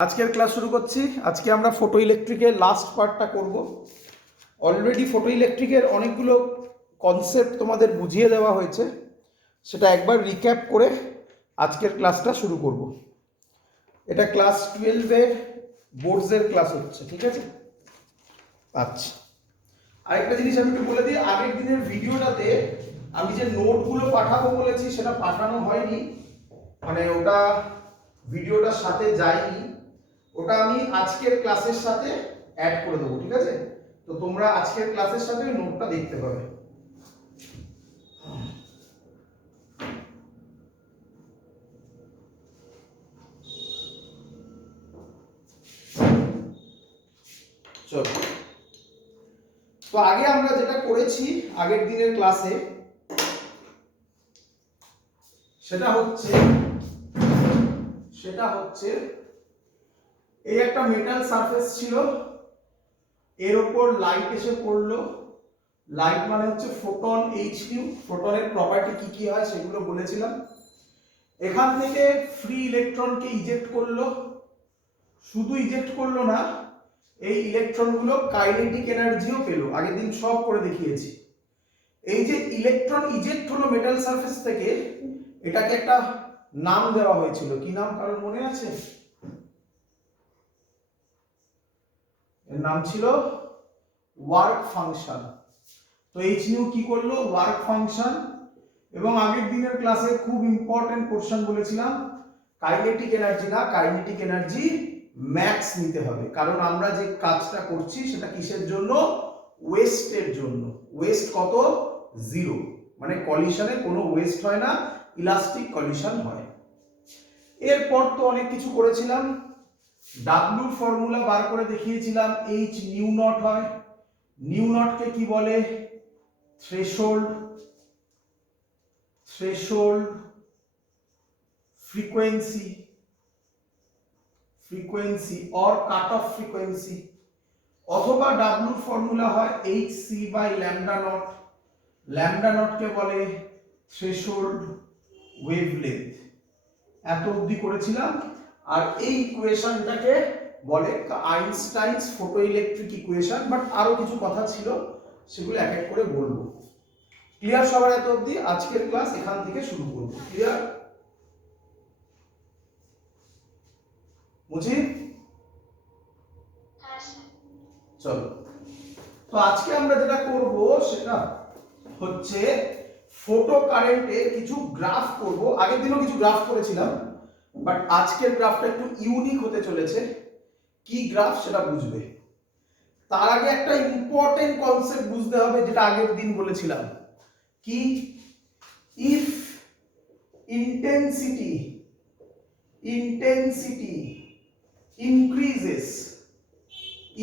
আজকের ক্লাস শুরু করছি। আজকে আমরা ফটো ইলেকট্রিকের লাস্ট পার্টটা করব। অলরেডি ফটো ইলেকট্রিকের অনেকগুলো কনসেপ্ট তোমাদের বুঝিয়ে দেওয়া হয়েছে, সেটা একবার রিক্যাপ করে আজকের ক্লাসটা শুরু করব। এটা ক্লাস 12-এর বোর্ডসের ক্লাস হচ্ছে, ঠিক আছে? আচ্ছা, আরেকটা জিনিস আমি একটু বলে দিই, আগের দিনের ভিডিওটাতে আমি যে নোটগুলো পাঠাবো বলেছি সেটা পাঠানো হয়নি, মানে ওটা ভিডিওটার সাথে যায়নি। ওটা আমি আজকের ক্লাসের সাথে অ্যাড করে দেবো, ঠিক আছে? তো তোমরা আজকের ক্লাসের সাথে ওই নোটটা দেখতে পাবে। চলো, তো আগে আমরা যেটা করেছি আগের দিনের ক্লাসে, সেটা হচ্ছে এই একটা মেটাল সারফেস ছিল, এর উপর লাইট এসে পড়লো। লাইট মানে হচ্ছে ফোটন, এইচ নিউ। ফোটনের প্রপার্টি কি কি হয় সেগুলো বলেছিলাম। এখান থেকে ফ্রি ইলেকট্রনকে ইজেক্ট করলো। শুধু ইজেক্ট করলো না, এই ইলেকট্রনগুলো কাইনেটিক এনার্জিও পেলো। আগের দিন সব করে দেখিয়েছি। এই যে ইলেকট্রন ইজেক্ট হলো মেটাল সারফেস থেকে, এটাকে একটা নাম দেওয়া হয়েছিল। কি নাম কারোর মনে আছে? এর নাম ছিল ওয়ার্ক ফাংশন। তো এইচ নিউ কি করলো? Work function. এবং আগের দিনের ক্লাসে খুব ইম্পর্টেন্ট কোশ্চেন বলেছিলাম, কাইনেটিক এনার্জি না, কাইনেটিক এনার্জি ম্যাক্স নিতে হবে। কারণ আমরা যে কাজটা করছি সেটা কিসের জন্য? ওয়েস্টের জন্য। ওয়েস্ট কত? 0, মানে কলিশনে কোনো ওয়েস্ট হয় না, ইলাস্টিক কলিশন হয়। এরপর তো অনেক কিছু করেছিলাম। ডাব্লিউ ফর্মুলা বার করে দেখিয়েছিলাম, এইচ নিউ নট হয়। নিউ নটকে কি বলে? থ্রেশহোল্ড, থ্রেশহোল্ড फ्रीक्वेंसी, फ्रीक्वेंसी और काट ऑफ फ्रीक्वेंसी। অথবা ডাব্লিউ ফর্মুলা হয় H C by lambda naught. Lambda naught কে বলে থ্রেশহোল্ড ওয়েভলেন্থ। এত অবধি করেছিলাম। আর এই ইকুয়েশনটাকে বলে আইনস্টাইনস ফটো ইলেকট্রিক ইকুয়েশন। বাট আরো কিছু কথা ছিল, সেগুলো এক এক করে বলবো। ক্লিয়ার সবার এত অবধি? আজকের ক্লাস এখান থেকে শুরু করব। ক্লিয়ার? মুজিব, চলো। তো আজকে আমরা যেটা করব সেটা হচ্ছে ফটো কারেন্টের কিছু গ্রাফ করব। আগের দিনও কিছু গ্রাফ করেছিলাম, বাট আজকের গ্রাফটা একটু ইউনিক হতে চলেছে। কি গ্রাফ সেটা বুঝবে। তার আগে একটা ইম্পর্টেন্ট কনসেপ্ট বুঝতে হবে, যেটা আগের দিন বলেছিলাম। কি? ইফ ইন্টেন্সিটি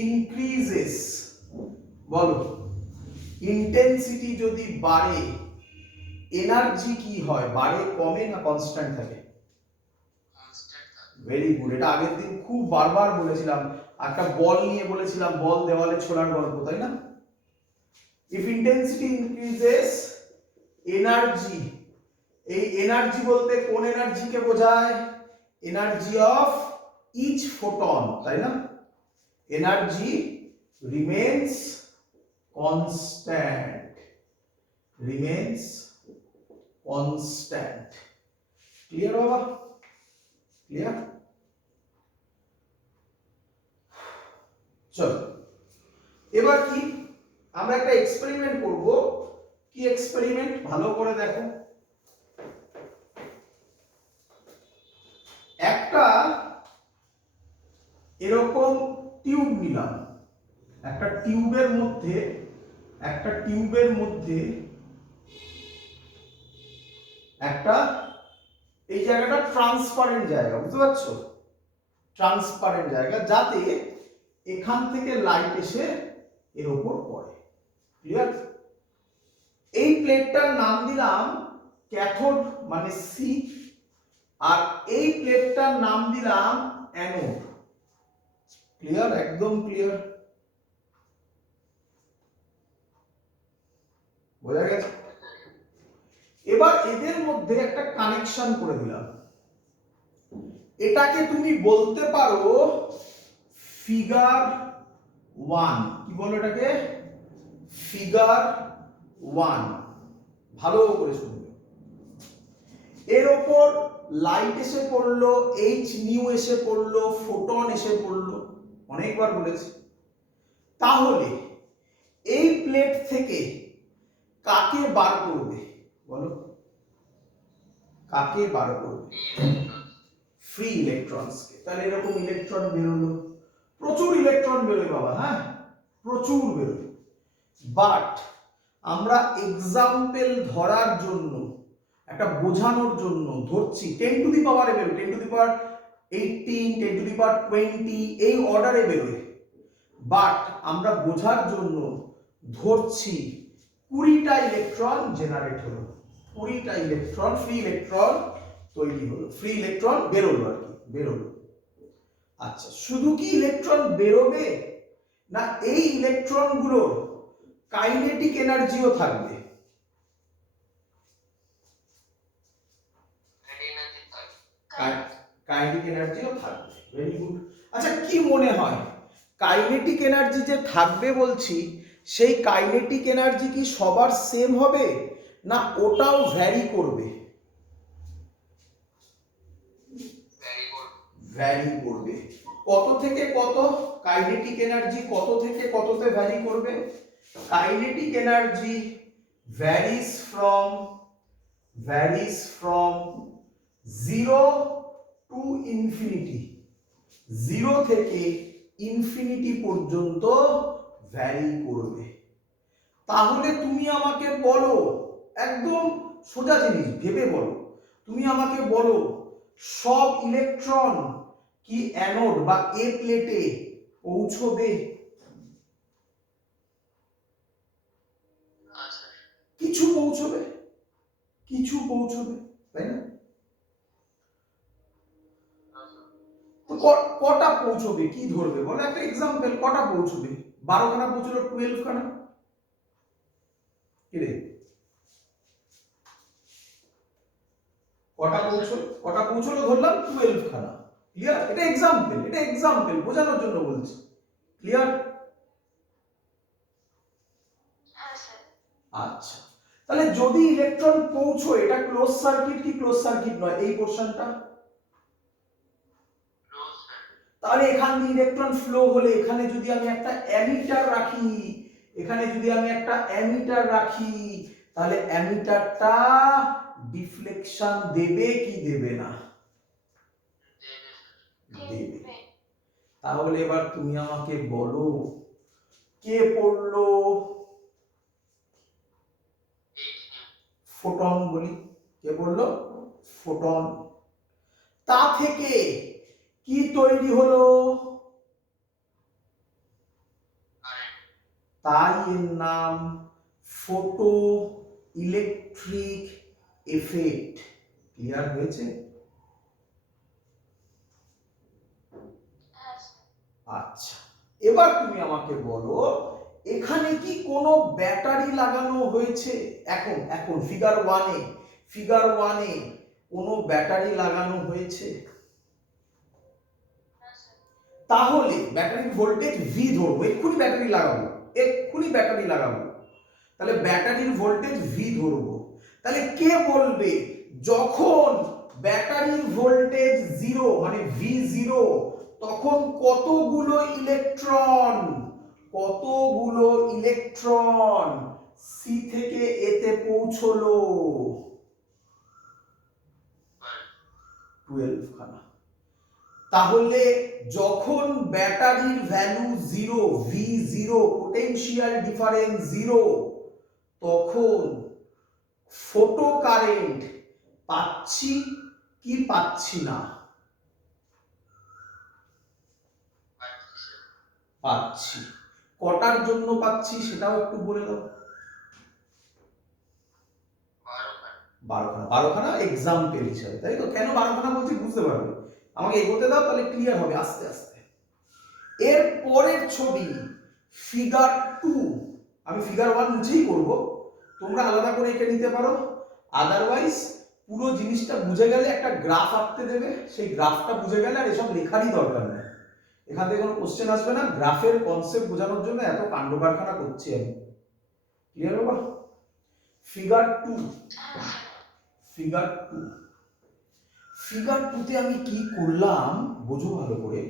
increases, বলো, ইন্টেন্সিটি যদি বাড়ে, এনার্জি কি হয়? বাড়ে, কমে না কনস্ট্যান্ট থাকে? Very good. এটা আগের দিন খুব বারবার বলেছিলাম। একটা বল নিয়ে বলেছিলাম, বল দেওয়ালে ছোড়ার গল্প, তাই না? ইফ ইন্টেন্সিটি ইনক্রিজেস, এনার্জি, এই এনার্জি বলতে কোন এনার্জিকে বোঝায়? এনার্জি অফ ইচ ফোটন, তাই না? Energy remains constant, remains constant. Clear বাবা? ক্লিয়ার? চলো, এবার কি আমরা একটা এক্সপেরিমেন্ট করব। কি এক্সপেরিমেন্ট? ভালো করে দেখো। একটা এরকম টিউব নিলাম। একটা টিউবের মধ্যে একটা, এই জায়গাটা ট্রান্সপারেন্ট জায়গা, বুঝতে পারছো? ট্রান্সপারেন্ট জায়গা, যাতে এখান থেকে লাইট এসে এর উপর পড়ে। ক্লিয়ার? এই প্লেটটার নাম দিলাম ক্যাথোড, মানে সি। আর এই প্লেটটার নাম দিলাম অ্যানোড। ক্লিয়ার? একদম ক্লিয়ার? বোঝা গেছে? এবার এদের মধ্যে একটা কানেকশন করে দিলাম। এটাকে তুমি বলতে পারো ফিগার 1। কি বলো এটাকে? ফিগার 1। ভালো করে শুনবে। এর ওপর লাইট এসে পড়লো, এইচ নিউ এসে পড়লো, ফোটন এসে পড়লো, অনেকবার বলেছি। তাহলে এই প্লেট থেকে কাকে বার করবে বলো? কাকে বার করবে? ফ্রি ইলেকট্রনসকে। তাহলে এরকম ইলেকট্রন বেরোলো, প্রচুর ইলেকট্রন বেরোয় বাবা, হ্যাঁ প্রচুর বেরোয়। বাট আমরা এক্সাম্পল ধরার জন্য, একটা বোঝানোর জন্য ধরছি 10 টু দি পাওয়ারে বেরোয়, 10 to the power 18, 10 to the পাওয়ার 20 এই অর্ডারে বেরোয়। বাট আমরা বোঝার জন্য ধরছি 20টা ইলেকট্রন জেনারেট হলো, 20টা ইলেকট্রন ফ্রি ইলেকট্রন তৈরি হলো, ফ্রি ইলেকট্রন বেরোলো আর কি, বেরোলো। আচ্ছা, শুধু কি ইলেকট্রন বেরোবে না এই ইলেকট্রনগুলোর কাইনেটিক এনার্জিও থাকবে? কাইনেটিক এনার্জিও থাকবে। Very good. আচ্ছা, কি মনে হয় কাইনেটিক এনার্জি যে থাকবে বলছি, সেই কাইনেটিক এনার্জি কি সবার সেম হবে না ওটাও ভ্যারি করবে? ভ্যারি করবে। কত থেকে কত কাইনেটিক এনার্জি কত থেকে কততে ভ্যারি করবে? Kinetic energy varies from 0 to infinity, 0 থেকে ইনফিনিটি পর্যন্ত ভ্যারি করবে। তাহলে তুমি আমাকে বলো, একদম সোজা জিনিস ভেবে বলো, তুমি আমাকে বলো সব ইলেকট্রন কি অ্যানোড বা এ প্লেটে পৌঁছবে? কিছু পৌঁছবে, কিছু পৌঁছবে, তাই না? কটা পৌঁছবে কি ধরবে বলো? একটা এক্সাম্পল, কটা পৌঁছবে? 12 খানা পৌঁছলো, 12 খানা, কি রে? কটা পৌঁছলো ধরলাম? 12 খানা। ক্লিয়ার? এটা এক্সাম্পল, এটা এক্সাম্পল বোঝানোর জন্য বলছি। ক্লিয়ার? আচ্ছা, তাহলে যদি ইলেকট্রন পৌঁছয়, এটা ক্লোজ সার্কিট কি ক্লোজ সার্কিট নয় এই পোরশনটা? তাহলে এখান দিয়ে ইলেকট্রন ফ্লো হলে এখানে যদি আমি একটা অ্যামিটার রাখি, এখানে যদি আমি একটা অ্যামিটার রাখি, তাহলে অ্যামিটারটা ডিফ্লেকশন দেবে কি দেবে না? দেবে। তাহলে এবার তুমি আমাকে বলো কে পড়লো? ফোটন বলি, কে বললো? ফোটন। তা থেকে কি তৈরি হলো? তাই এর নাম ফটো ইলেকট্রিক এফেক্ট। ক্লিয়ার হয়েছে? আচ্ছা, এবার তুমি আমাকে বলো এখানে কি কোনো ব্যাটারি লাগানো হয়েছে? এখন ফিগার 1 এ কোনো ব্যাটারি লাগানো হয়েছে? তাহলে ব্যাটারির ভোল্টেজ ভি ধরবো, এক্ষুনি ব্যাটারি লাগাবো, তাহলে ব্যাটারির ভোল্টেজ ভি ধরবো। তাহলে কে বলবে যখন ব্যাটারির ভোল্টেজ 0 মানে V0, তখন কতগুলো ইলেকট্রন সি থেকে এতে পৌঁছলো? 12 খানা। তাহলে যখন ব্যাটারির ভ্যালু 0, V0, পোটেনশিয়াল ডিফারেন্স 0, তখন ফোটো কারেন্ট পাচ্ছি কি পাচ্ছি না? পাচ্ছি। কটার জন্য পাচ্ছি সেটাও একটু বলে দাও। 12 খানা এক্সাম্পল হিসাবে, তাই তো? কেন 12 খানা বলছি বুঝতে পারবে। আমাকে এগোতে দাও, তাহলে ক্লিয়ার হবে আস্তে আস্তে। এর পরের ছবি ফিগার 2, আমি ফিগার 1 মুছেই করব, তোমরা আলাদা করে এঁকে নিতে পারো, আদারওয়াইজ পুরো জিনিসটা বুঝে গেলে একটা গ্রাফ আঁকতে দেবে, সেই গ্রাফটা বুঝে গেলে আর এসব লেখারই দরকার নেই। এখান থেকে কোনো কোশ্চেন আসবে না, গ্রাফের কনসেপ্ট বোঝানোর জন্য এত কাণ্ড কারখানা করছি আমি। ক্লিয়ার বাবা? ফিগার 2, ফিগার 2, ফিগার 2তে আমি কি করলাম বোঝো ভালো করে।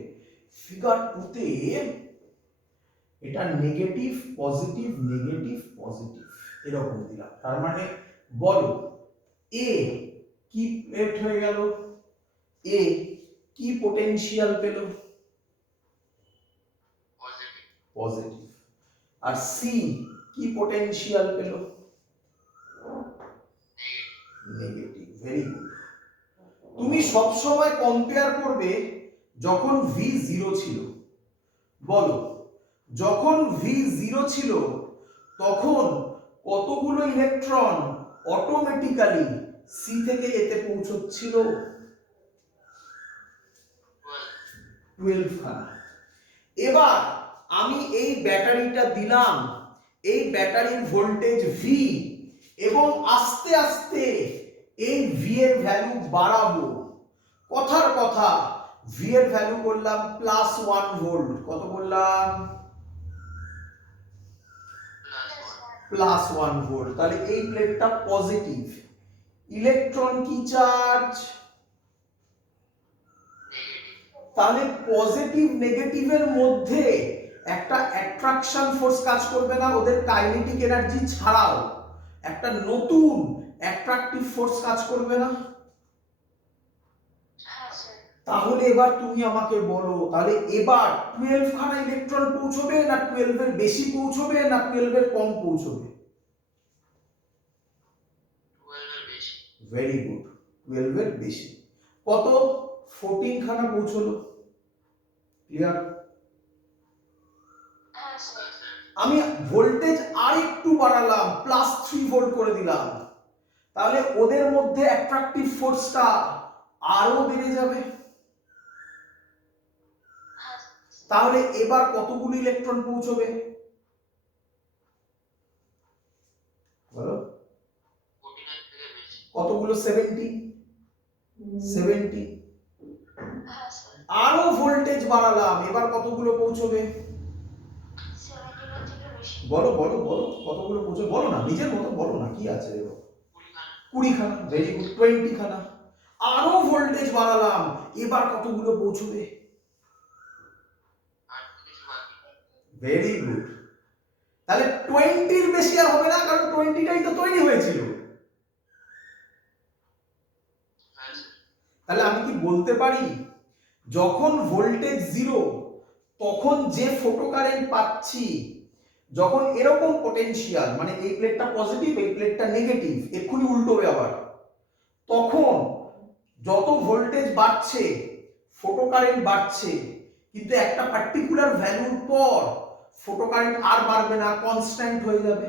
ফিগার 2তে এটা নেগেটিভ পজিটিভ নেগেটিভ পজিটিভ এরকম দিলাম। তার মানে বলো এ কি প্লেট হয়ে গেল, এ কি পোটেনশিয়াল পেল, পজিটিভ। আর সি কি পোটেনশিয়াল পেল, নেগেটিভ। Very good. তুমি সব সময় কম্পেয়ার করবে যখন ভি 0 ছিল। বলো যখন ভি 0 ছিল তখন কতগুলো ইলেকট্রন অটোমেটিক্যালি সি থেকে এতে পৌঁছচ্ছিল? 12 খানা। এবার আমি এই ব্যাটারিটা দিলাম, এই ব্যাটারির ভোল্টেজ ভি, এবং আস্তে আস্তে এই ভি এর ভ্যালু বাড়াবো। কথার কথা ভি এর ভ্যালু করলাম +1 ভোল্ট। কত বললাম? +1 ভোল্ট। তাহলে এই প্লেটটা পজিটিভ। ইলেকট্রন কি চার্জ? তাহলে পজিটিভ নেগেটিভের মধ্যে একটা অ্যাট্রাকশন ফোর্স কাজ করবে না? ওদের কাইনেটিক এনার্জি ছাড়াও একটা নতুন অ্যাট্রাকটিভ ফোর্স কাজ করবে না? তাহলে এবার তুমি আমাকে বলো, তাহলে এবার 12 খানা ইলেকট্রন পৌঁছবে না 12 এর বেশি পৌঁছবে না 12 এর কম পৌঁছবে? 12 এর বেশি। ভেরি গুড, 12 এর বেশি। কত? 14 খানা পৌঁছলো। ক্লিয়ার? আমি ভোল্টেজ আর একটু বাড়ালাম, +3 ভোল্ট করে দিলাম, তাহলে ওদের মধ্যে অ্যাট্রাকটিভ ফোর্সটা আরো বেড়ে যাবে। তাহলে এবার কতগুলো ইলেকট্রন পৌঁছবে বলো? কতগুলো? 70। 70। আরো ভোল্টেজ বাড়ালাম, এবার কতগুলো পৌঁছবে বলো বলো বলো? কতগুলো পৌঁছবে বলো না, নিজের মতো বলো না, কি আছে? 20 খানা। ভেরি গুড, 20 খানা। আরো ভোল্টেজ বাড়ালাম, এবার কতগুলো পৌঁছবে? Very good. তাহলে 20 এর বেশি আর হবে না, কারণ 20টাই তো তৈরি হয়েছিল। তাহলে আমি কি বলতে পারি যখন ভোল্টেজ 0 তখন যে ফোটোকারেন্ট পাচ্ছি, যখন এরকম পোটেনশিয়াল, মানে এই প্লেটটা পজিটিভ এই প্লেটটা নেগেটিভ, এক্ষুনি উল্টোবে আবার, তখন যত ভোল্টেজ বাড়ছে ফোটোকারেন্ট বাড়ছে, কিন্তু একটা পার্টিকুলার ভ্যালুর পর ফোটোকারেন্ট আর বাড়বে না, কনস্ট্যান্ট হয়ে যাবে।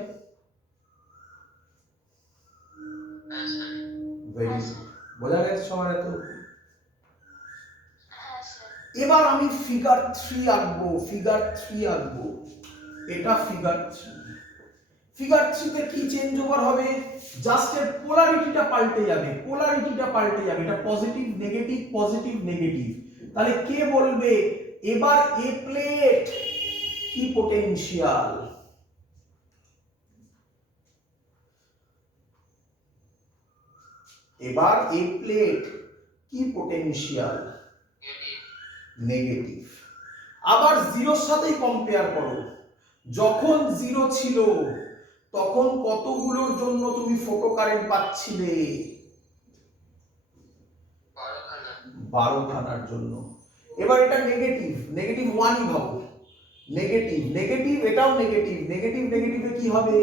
ভেরি গুড, বোঝা গেছে সবার? এত এবার আমি ফিগার 3 আঁকবো। ফিগার 3 আঁকবো, এটা ফিগার 3। ফিগার 3 তে কি চেঞ্জ ওভার হবে? জাস্ট এর পোলারিটিটা পাল্টে যাবে, পোলারিটিটা পাল্টে যাবে। এটা পজিটিভ নেগেটিভ পজিটিভ নেগেটিভ। তাহলে কে বলবে এবার এ প্লেট কি পোটেনশিয়াল? এবার এ প্লেট কি পোটেনশিয়াল? নেগেটিভ। আবার 0 এর সাথেই কম্পেয়ার করো। যখন 0 ছিল তখন কতগুলোর জন্য তুমি ফোটোকারেন্ট পাচ্ছিলে? 12 খানার জন্য। এবার এটা নেগেটিভ, নেগেটিভ 1ই ভাবো। নেগেটিভ নেগেটিভ, এটাও নেগেটিভ, নেগেটিভ নেগেটিভে কি হবে?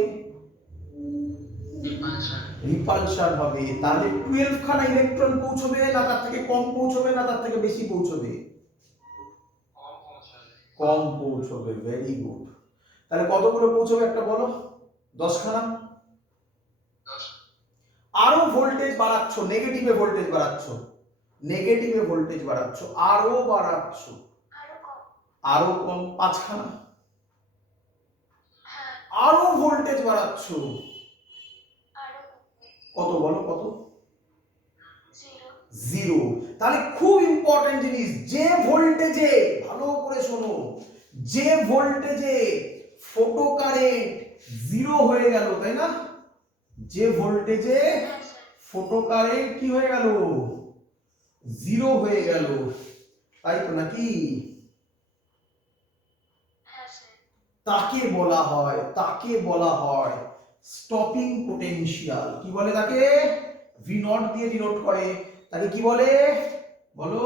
রিপালশন হবে। তাহলে 12 খানা ইলেকট্রন পৌঁছবে না তার থেকে কম পৌঁছবে না তার থেকে বেশি পৌঁছবে? কম পৌঁছবে। Very good. তাহলে কতগুলো পৌঁছবে একটা বলো? 10 খানা। আরো ভোল্টেজ বাড়াচ্ছ, নেগেটিভে ভোল্টেজ বাড়াচ্ছ, নেগেটিভে ভোল্টেজ বাড়াচ্ছ, আরো বাড়াচ্ছ, আরো কম, 5 খানা। আরো ভোল্টেজ বাড়াচ্ছ, কত বলো? কত? জিরো। তাহলে খুব ইম্পর্টেন্ট জিনিস, যে ভোল্টেজে, ভালো করে শোনো, যে ভোল্টেজে ফোটো কারেন্ট জিরো হয়ে গেল, তাই না, যে ভোল্টেজে ফোটো কারেন্ট কি হয়ে গেল, জিরো হয়ে গেল, তাই তো নাকি, তাকে বলা হয় স্টপিং পোটেনশিয়াল। কি বলে তাকে, ভি নট দিয়ে ডিনোট করে, তাকে কি বলে বলো,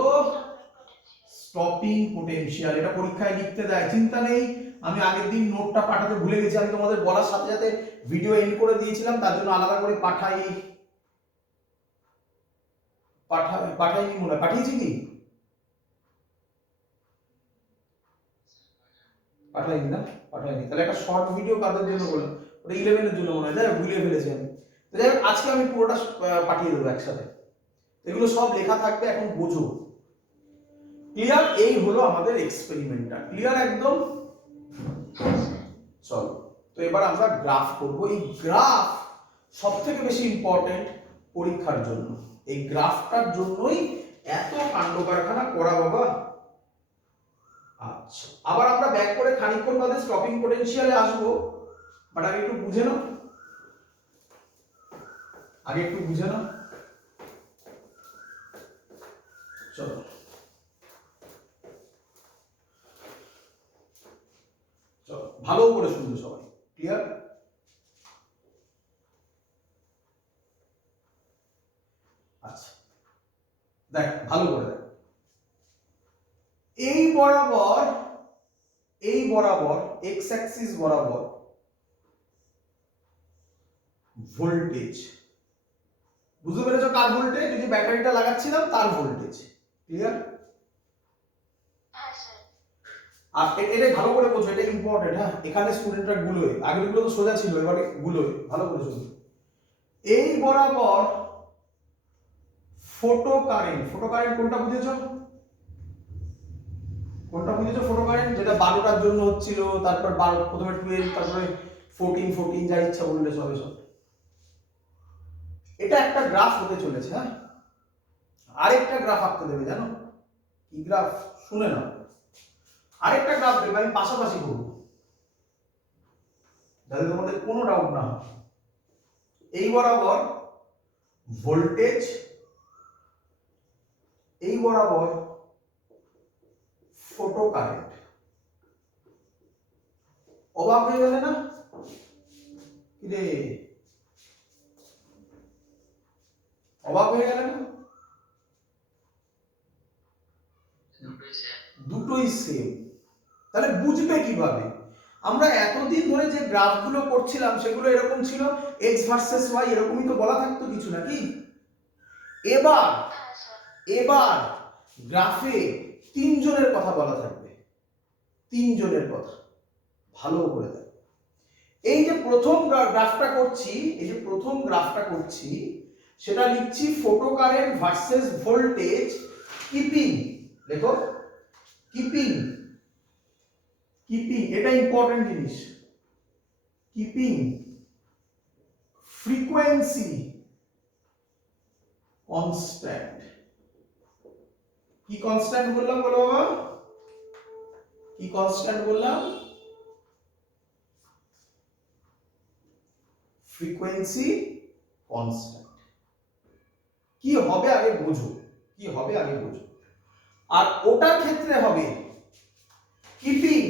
স্টপিং পোটেনশিয়াল। এটা পরীক্ষায় লিখতে দেয়, চিন্তা নেই, আমি আগের দিন নোটটা পাঠাতে ভুলে গেছি, আমি তোমাদের বলার সাথে সাথে ভিডিও এন্ড করে দিয়েছিলাম, তার জন্য আলাদা করে পাঠাইনি মনে হয়, পাঠিয়েছি কি, পাঠাইনি না, পাঠাইনি, তাহলে একটা শর্ট ভিডিও কাদের জন্য বললাম, ওটা 11 এর জন্য মনে হয়, তাই ভুলে ফেলেছি আমি। তো যাই হোক, আজকে আমি পুরোটা পাঠিয়ে দেবো একসাথে, এগুলো সব লেখা থাকবে, এখন বোঝো। ক্লিয়ার? এই হলো আমাদের এক্সপেরিমেন্টটা, ক্লিয়ার একদম? চলো, তো এবার আমরা গ্রাফ করব। এই গ্রাফ সবথেকে বেশি ইম্পর্টেন্ট পরীক্ষার জন্য, এই গ্রাফটার জন্যই এত কাণ্ড কারখানা করা বাবা। আচ্ছা, আবার আমরা ব্যাক করে খানিকক্ষণ বাদে স্টপিং পটেনশিয়ালে আসবো, বাট আগে একটু বুঝে নাও, চলো চলো, ভালো করে শুনবে সবাই, ক্লিয়ার? আচ্ছা, দেখ ভালো করে দেখ, এই বরাবর এক্স অ্যাক্সিস বরাবর ভোল্টেজ, বুঝতে পেরেছো কার ভোল্টেজ, যদি ব্যাটারিটা লাগাচ্ছিলাম তার ভোল্টেজ, ক্লিয়ার? আর এটা ভালো করে বোঝো, এটা ইম্পর্টেন্ট, হ্যাঁ, এখানে স্টুডেন্টরা গুলোয়, আগেরগুলো তো সোজা ছিল, এবারে গুলোয়, ভালো করে শুনো। এই বরাবর ফোটো কারেন্ট কোনটা বুঝেছো, ফোটো কারেন্ট, যেটা 12টার জন্য হচ্ছিল, তারপর 12, প্রথমে 12, তারপরে 14 যা ইচ্ছা বললে সব। এটা একটা গ্রাফ হতে চলেছে, হ্যাঁ, আরেকটা গ্রাফ আঁকতে দেবে, জানো কি গ্রাফ, শুনে নাও, আরেকটা গ্রাফ দেবে, আমি পাশাপাশি করবো যাতে তোমাদের কোনো ডাউট না হয়। এই বরাবর ভোল্টেজ, এই বরাবর ফোটো কারেন্ট। অবাক হয়ে গেলে না, কিরে অবাক হয়ে গেলে না, দুটোই সেম। তাহলে বুঝবে কিভাবে, আমরা এতদিন ধরে যে গ্রাফগুলো করছিলাম সেগুলো এরকম ছিল, এক্স ভার্সেস ওয়াই, এরকমই তো বলা থাকতো কিছু নাকি। এবার গ্রাফে তিনজনের কথা বলা থাকবে, তিনজনের কথা, ভালো করে দেখ। এই যে প্রথম গ্রাফটা করছি, সেটা লিখছি photo current versus voltage, keeping, দেখো কিপিং, এটা ইম্পর্টেন্ট জিনিস, কিপিং ফ্রিকোয়েন্সি কনস্ট্যান্ট। কি কনস্ট্যান্ট বললাম বলো বাবা, কি কনস্ট্যান্ট বললাম, ফ্রিকোয়েন্সি কনস্ট্যান্ট। কি হবে আগে বোঝো, আর ওটার ক্ষেত্রে হবে কিপিং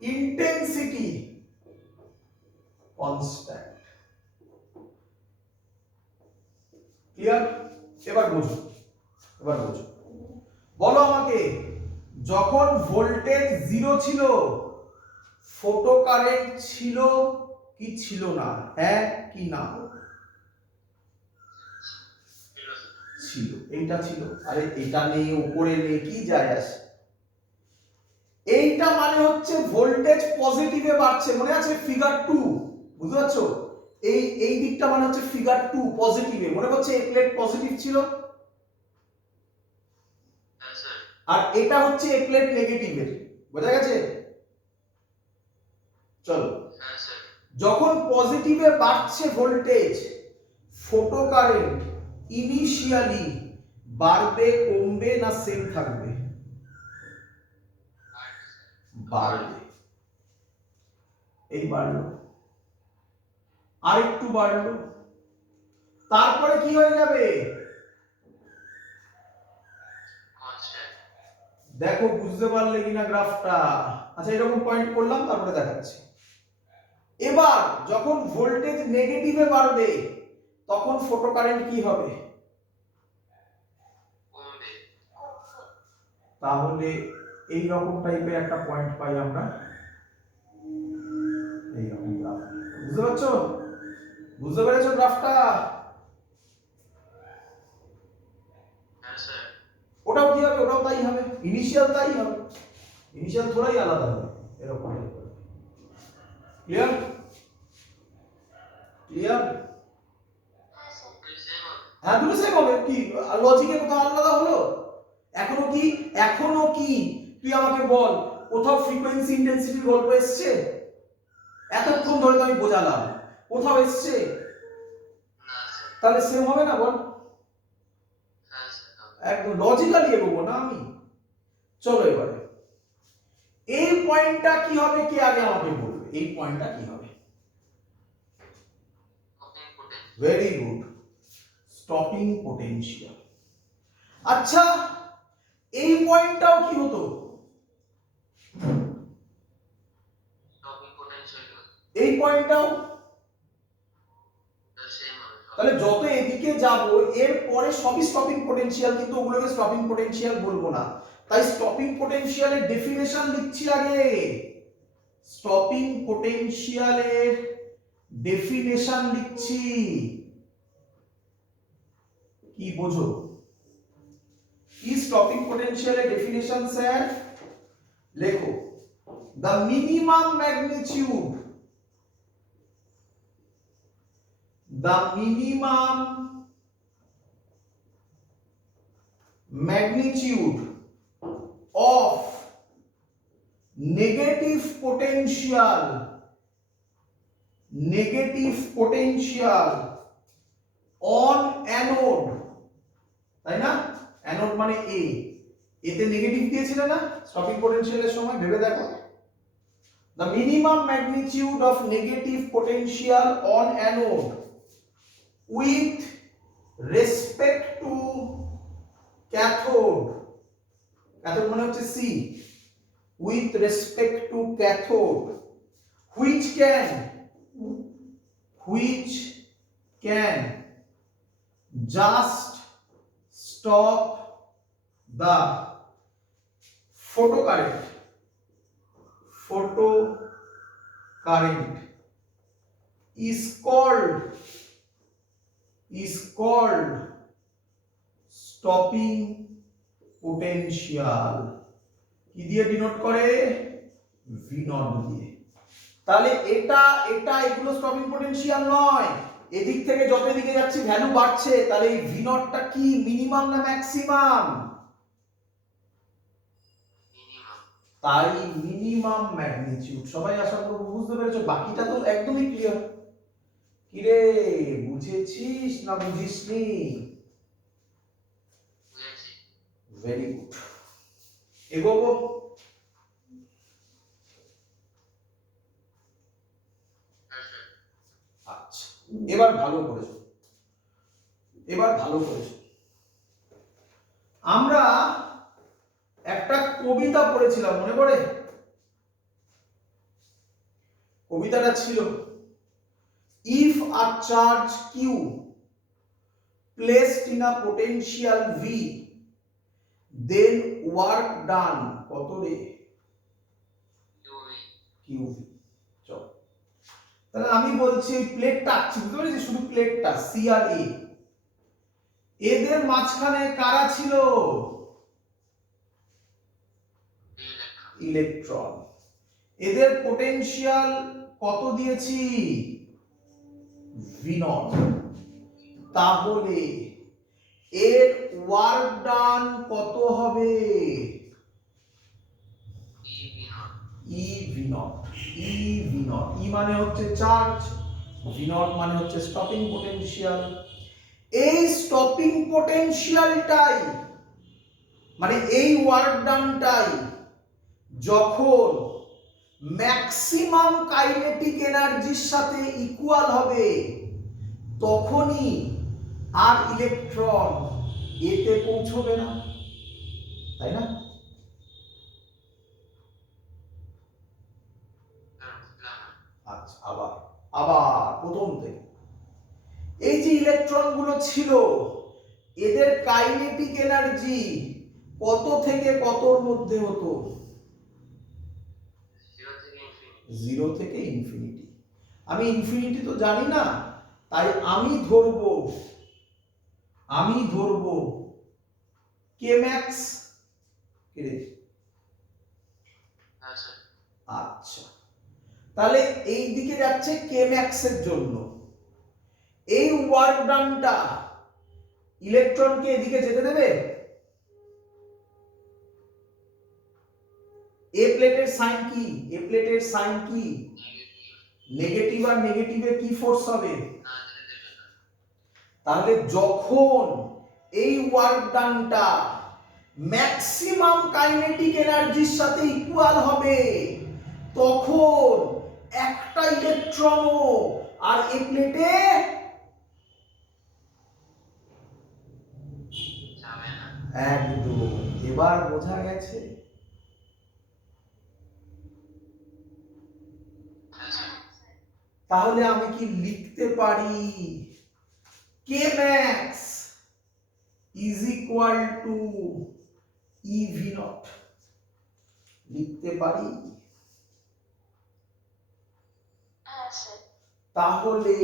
ইন্টেন্সিটি কনস্ট্যান্ট। ক্লিয়ার? এবার বোঝো, বলো আমাকে, যখন ভোল্টেজ 0 ছিল ফোটো কারেন্ট ছিল কি ছিল না, হ্যাঁ কি না, ছিল, এইটা ছিল, আরে এটা নেই উপরে নেই কি যায় আসে, এইটা মানে হচ্ছে ভোল্টেজ পজিটিভে বাড়ছে, মনে আছে ফিগার 2, বুঝতে পারছো, এই দিকটা মানে হচ্ছে ফিগার 2 পজিটিভে, মনে হচ্ছে এই প্লেট পজিটিভ ছিল, আর এটা হচ্ছে এই প্লেট নেগেটিভের, বোঝা গেছে? চলো, যখন পজিটিভে বাড়ছে ভোল্টেজ ফোটো কারেন্ট ইনিশিয়ালি বাড়বে, কমবে না সেম থাকবে? বাড়বে। এই বাড়লো, আরেকটু বাড়লো, তারপরে কি হয়ে যাবে? দেখো বুঝতে পারলে কিনা গ্রাফটা? আচ্ছা এরকম পয়েন্ট করলাম, তারপরে দেখাচ্ছি। এবার যখন ভোল্টেজ নেগেটিভে বাড়বে তখন ফোটো কারেন্ট কি হবে? তাহলে এই রকম টাইপের একটা পয়েন্ট পাই আমরা, এই রকম গ্রাফ। বুঝতে পারছো? বুঝতে পেরেছো গ্রাফটা? ওটাও কি হবে? ওটাও তাই হবে, ইনিশিয়াল তাই হবে, ইনিশিয়াল থোড়াই আলাদা হবে, এরকম। ক্লিয়ার? ক্লিয়ার? হ্যাঁ দুটো সেম হবে। কি লজিকে কোথাও আলাদা হলো? এখনো কি, এখনো কি তুই আমাকে বল কোথাও ফ্রিকোয়েন্সি ইন্টেন্সিটির গল্প এসছে? এতক্ষণ ধরে তো আমি বোঝালাম, কোথাও এসছে? তাহলে সেম হবে না বল? একদম লজিক্যালি এগোবো না আমি। চলো এবারে এই পয়েন্টটা কি হবে, কে আগে আমাকে বলবে এই পয়েন্টটা কি হবে? Very good, stopping potential. আচ্ছা এই পয়েন্টটাও কি হতো? এই পয়েন্টটাও তাহলে যত এদিকে যাব এর পরে সবই স্টপিং পটেনশিয়াল, কিন্তু ওগুলোকে স্টপিং পটেনশিয়াল বলবো না। তাই স্টপিং পটেনশিয়ালের ডেফিনেশন লিখছি আগে। স্টপিং পটেনশিয়ালের ডেফিনেশন লিখছি, কি বোঝো? কি স্টপিং পটেনশিয়ালের ডেফিনেশন স্যার? লেখো, the minimum magnitude, the minimum magnitude of negative potential on anode, তাই না? অ্যানোড মানে এ, এতে নেগেটিভ দিয়েছিল না স্টপিং পটেনশিয়ালের সময়, ভেবে দেখো। The minimum magnitude of negative potential on anode with respect to cathode, cathode মানে হচ্ছে C, with respect to cathode, which can just stop the photocurrent is called stopping potential। কি দিয়ে ডিনোট করে? V নট দিয়ে। তাহলে এটা এগুলো stopping potential নয়, এদিক থেকে যত দিকে যাচ্ছি ভ্যালু বাড়ছে, তাহলে এই V নটটা কি মিনিমাম না ম্যাক্সিমাম? তাই মিনিমাম ম্যাগনিটিউড। সবাই আশা করব বুঝতে পেরেছো, বাকিটা তো একদমই ক্লিয়ার। কি রে বুঝেছিস না বুঝিসনি? ভেরি গুড, এগোবো। আচ্ছা এবার ভালো করেছো, আমরা একটা কবিতা পড়েছিলাম, মনে পড়ে? কবিতাটা ছিল, if a charge q placed in a potential v then work done কত রে? qv। চল তাহলে আমি বলছি প্লেটটা আঁকছি, বুঝতে পেরেছিস? শুধু প্লেটটা c আর a, এদের মাঝখানে কারা ছিল? ইলেকট্রন। এদের পোটেনশিয়াল কত দিয়েছি? v not. তাহলে এর ওয়ার্ক ডান কত হবে? ev not. ই মানে হচ্ছে চার্জ, v নট মানে হচ্ছে স্টপিং পোটেনশিয়াল। এই স্টপিং পোটেনশিয়ালটাই মানে এই ওয়ার্ক ডানটাই যখন ম্যাক্সিমাম কাইনেটিক এনার্জির সাথে ইকুয়াল হবে তখনই আর ইলেকট্রন এতে পৌঁছবে না, তাই না? আচ্ছা, আবার আবার প্রথম থেকে এই যে ইলেকট্রন গুলো ছিল এদের কাইনেটিক এনার্জি কত থেকে কতর মধ্যে হতো? 0 থেকে ইনফিনিটি। আমি ইনফিনিটি তো জানি না, তাই আমি ধরবো কে ম্যাক্স। আচ্ছা, তাহলে এই দিকে যাচ্ছে কে ম্যাক্স এর জন্য। এই ওয়ার্ক ডানটা ইলেকট্রনকে এদিকে যেতে দেবে? এ প্লেটের সাইন কি? এ প্লেটের সাইন কি? নেগেটিভ, আর নেগেটিভে কি ফোর্স হবে? তাহলে যখন এই ওয়ার্ক ডানটা ম্যাক্সিমাম কাইনেটিক এনার্জির সাথে ইকুয়াল হবে তখন একটা ইলেকট্রনও আর এই প্লেটে একদম। এবার বোঝা গেছে? তাহলে আমি কি লিখতে পারি কে max is equal two E V naught? লিখতে পারি? তাহলে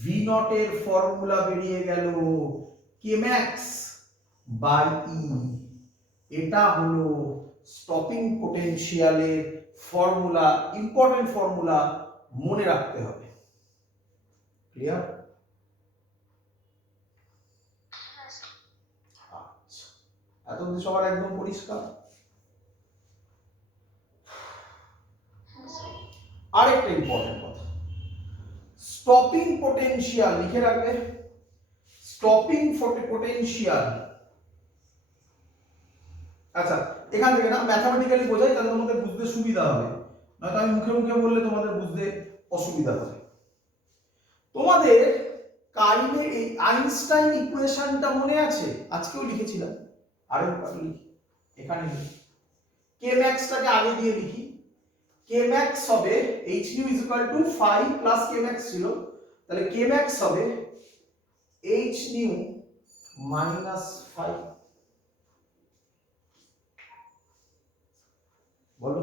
ভি নট এর ফর্মুলা বেরিয়ে গেল কে ম্যাক্স বাই ই। এটা হলো স্টপিং পোটেনশিয়ালের ফর্মুলা, ইম্পর্টেন্ট ফর্মুলা, মনে রাখতে হবে। ক্লিয়ার? আচ্ছা, এতদিন সবার একদম পরিষ্কার? আরেকটা ইম্পর্টেন্ট কথা, স্টপিং পোটেনশিয়াল লিখে রাখবে। স্টপিং পোটেনশিয়াল, আচ্ছা এখান থেকে না ম্যাথমেটিক্যালি বোঝাই, তাহলে তোমাদের বুঝতে সুবিধা হবে, নয়তো আমি মুখে মুখে বললে তোমাদের বুঝতে অসুবিধা হবে। তোমাদের কাইনে এই আইনস্টাইন ইকুয়েশনটা মনে আছে? আজকেও লিখেছিলাম, আরেকবার লিখি, এখানে লিখি। কে ম্যাক্সটাকে আগে দিয়ে লিখি। কে ম্যাক্স হবে h nu is equal to 5 plus K max ছিল, তাহলে কে ম্যাক্স হবে h nu মাইনাস 5। বলো।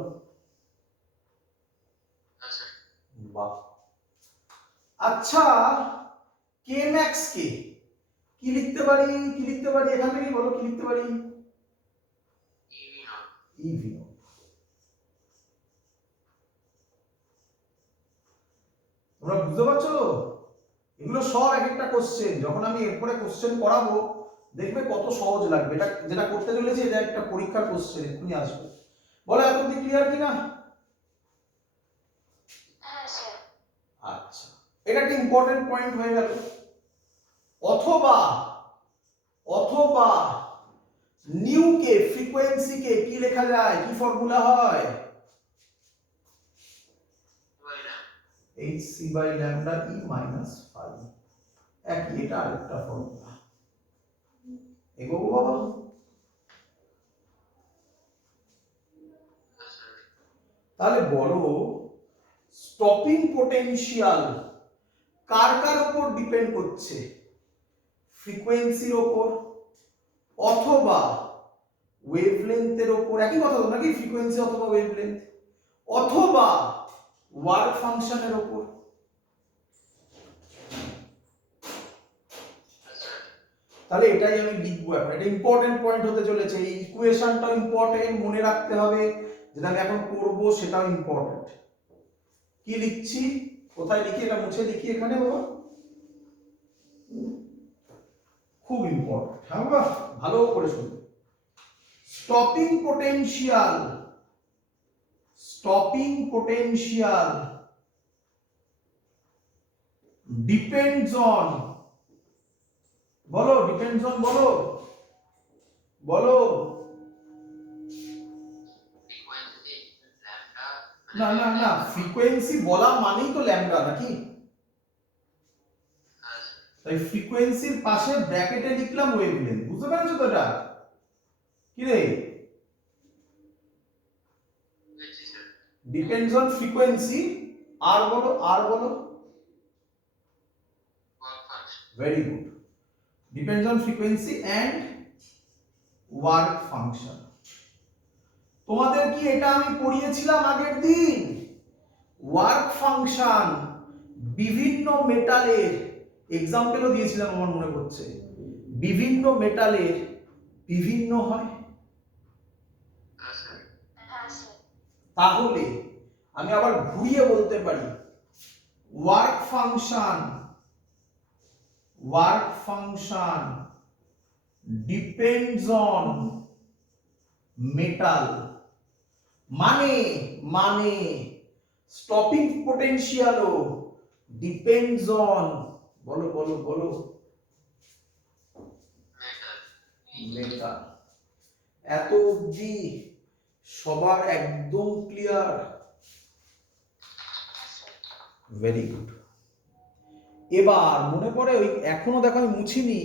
বাহ। আচ্ছা, কে ম্যাক্স কে কি লিখতে পারি? কি লিখতে পারি এখান থেকে বলো, কি লিখতে পারি? E V naught. তোমরা বুঝতে পারছো? এগুলো সব এক একটা কোশ্চেন, যখন আমি এরপরে কোশ্চেন করাবো দেখবে কত সহজ লাগবে। এটা যেটা করতে চলেছি এটা একটা পরীক্ষার কোশ্চেন এক্ষুনি আসবে। বলো এতদিন ক্লিয়ার কিনা? আচ্ছা, এটা একটা ইম্পর্টেন্ট পয়েন্ট হয়ে গেল। অথবা অথবা নিউ কে ফ্রিকোয়েন্সি কে কি লেখা যায়? কি ফর্মুলা হয়? hc by lambda E minus 5। একই, এটা আরেকটা ফর্মুলা। এগোবো বাবা? তাহলে বলো স্টপিং পোটেনশিয়াল কার কার উপর ডিপেন্ড করছে? ফ্রিকোয়েন্সির উপর অথবা ওয়েভলেন্থের উপর, একই কথা তো নাকি? ফ্রিকোয়েন্সি অথবা ওয়েভলেন্থ, অথবা ওয়ার্ক ফাংশনের উপর। তাহলে এটাই আমি লিখবো এখন। এটা ইম্পর্টেন্ট পয়েন্ট হতে চলেছে, এই ইকুয়েশনটা ইম্পর্টেন্ট, মনে রাখতে হবে। যেটা আমি এখন করব সেটাও ইম্পর্টেন্ট। কি লিখছি, কোথায় লিখি? এটা মুছে লিখি এখানে বাবা, খুব ইম্পর্টেন্ট। হ্যাঁ বাবা, ভালো করে শুনবে। স্টপিং potential depends on বলো ডিপেন্ডস অন, বলো বলো। না না না, ফ্রিকোয়েন্সি বলা মানেই তো ল্যামডা নাকি? তাই ফ্রিকোয়েন্সির পাশে ব্র্যাকেটে লিখলাম ওয়েভলেন্থ। বুঝতে পেরেছো তো এটা? কি রে? ডিপেন্ডস অন ফ্রিকোয়েন্সি, আর বলো, আর বলো। Very good. Depends on frequency and work function. তোমাদের কি এটা আমি পড়িয়েছিলাম আগের দিন? ওয়ার্ক ফাংশন বিভিন্ন মেটালের এক্সাম্পলও দিয়েছিলাম আমার মনে পড়ছে। বিভিন্ন মেটালের বিভিন্ন হয়। তাহলে আমি আবার ঘুরিয়ে বলতে পারি work function depends on metal, মানে মানে স্টপিং পোটেনশিয়ালও ডিপেন্ডস অন, বলো বলো বলো, মেটাল। এত অবধি সবার একদম ক্লিয়ার? Very good. এবার মনে পড়ে ওই, এখনো দেখো আমি মুছিনি,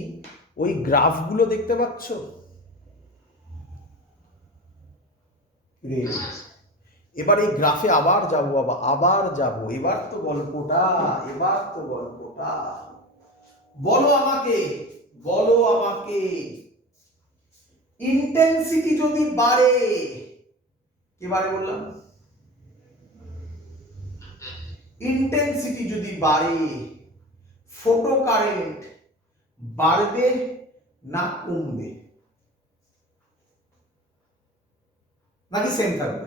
ওই গ্রাফগুলো দেখতে পাচ্ছ? এবার এই গ্রাফে আবার যাব, আবার যাব। এবার তো গল্পটা, এবার তো গল্পটা। বলো আমাকে, বলো আমাকে, ইন্টেন্সিটি যদি বাড়ে, এবারে বললাম ইন্টেন্সিটি যদি বাড়ে, ফোটো কারেন্ট বাড়বে না কমবে, নাকি সেম থাকবে?